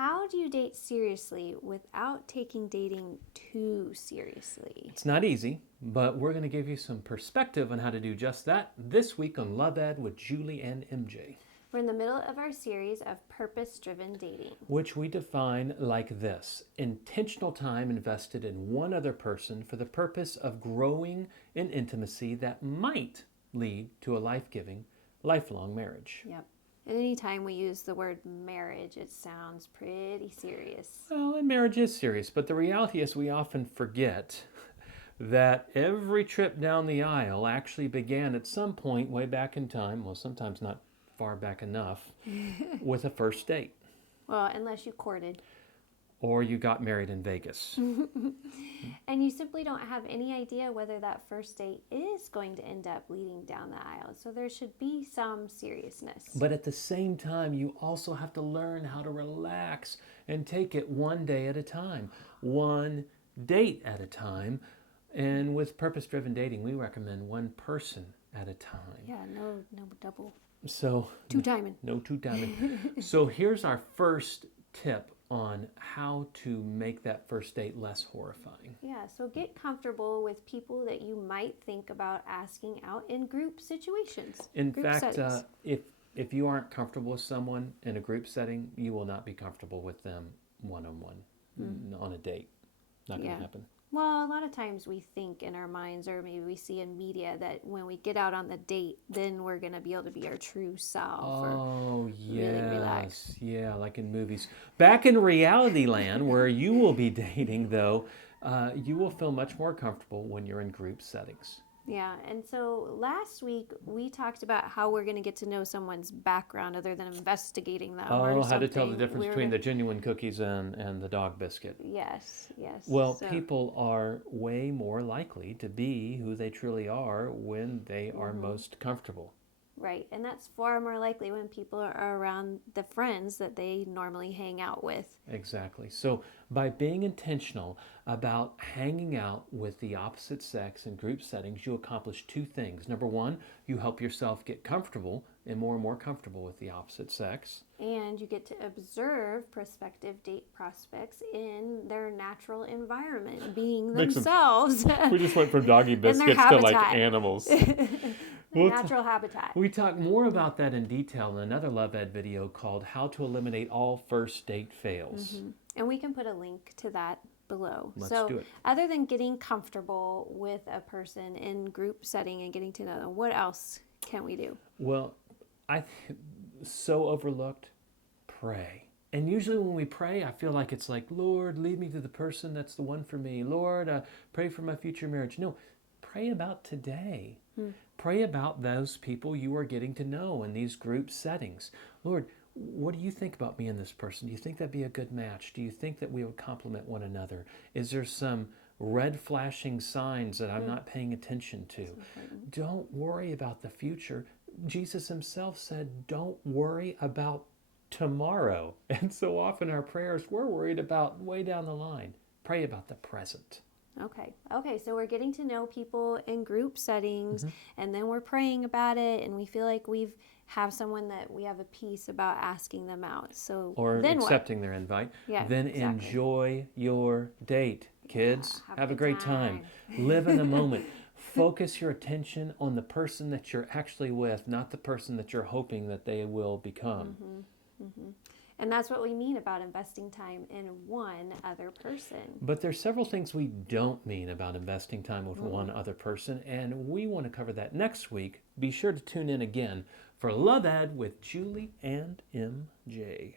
how do you date seriously without taking dating too seriously? It's not easy, but we're going to give you some perspective on how to do just that this week on Love Ed with Julie and MJ. We're in the middle of our series of purpose-driven dating, which we define like this: intentional time invested in one other person for the purpose of growing in intimacy that might lead to a life-giving, lifelong marriage. Yep. And anytime we use the word marriage, it sounds pretty serious. Well, and marriage is serious, but the reality is we often forget that every trip down the aisle actually began at some point way back in time, well, sometimes not far back enough, with a first date. Well, unless you courted. Or you got married in Vegas. And you simply don't have any idea whether that first date is going to end up leading down the aisle. So there should be some seriousness. But at the same time, you also have to learn how to relax and take it one day at a time, one date at a time. And with purpose-driven dating, we recommend one person at a time. Yeah, no double. So Two-timing. No two-timing. So here's our first tip on how to make that first date less horrifying. Yeah, so get comfortable with people that you might think about asking out in group situations. In group fact, settings. if you aren't comfortable with someone in a group setting, you will not be comfortable with them one-on-one on a date. Not going to happen. Well, a lot of times we think in our minds, or maybe we see in media, that when we get out on the date, then we're going to be able to be our true self. Oh, yes. Really relax. Yeah, like in movies. Back in reality land, where you will be dating, though, you will feel much more comfortable when you're in group settings. Yeah, and so last week we talked about how we're going to get to know someone's background other than investigating them. Oh, how to tell the difference between the genuine cookies and the dog biscuit. Yes. Well, people are way more likely to be who they truly are when they are most comfortable. Right, and that's far more likely when people are around the friends that they normally hang out with. Exactly. So by being intentional about hanging out with the opposite sex in group settings, you accomplish two things. Number one, you help yourself get comfortable and more comfortable with the opposite sex. And you get to observe prospective date prospects in their natural environment, being themselves. We just went from doggy biscuits to like animals. Natural habitat. We talk more about that in detail in another Love Ed video called How to Eliminate All First Date Fails. And we can put a link to that below. Let's do it. Other than getting comfortable with a person in group setting and getting to know them, what else can we do? Well, so overlooked, pray. And usually when we pray, I feel like it's like, Lord, lead me to the person that's the one for me. Lord, pray for my future marriage. No, pray about today. Pray about those people you are getting to know in these group settings. Lord, what do you think about me and this person? Do you think that'd be a good match? Do you think that we would complement one another? Is there some red flashing signs that I'm not paying attention to? Don't worry about the future. Jesus himself said, don't worry about tomorrow. And so often our prayers, we're worried about way down the line. Pray about the present. Okay, so we're getting to know people in group settings, and then we're praying about it, and we feel like we've have someone that we have a peace about asking them out. So or then accepting their invite. Yeah, then exactly. Enjoy your date, kids. Yeah, have a great time. Live in the moment. Focus your attention on the person that you're actually with, not the person that you're hoping that they will become. And that's what we mean about investing time in one other person. But there's several things we don't mean about investing time with one other person, and we want to cover that next week. Be sure to tune in again for Love Ed with Julie and MJ.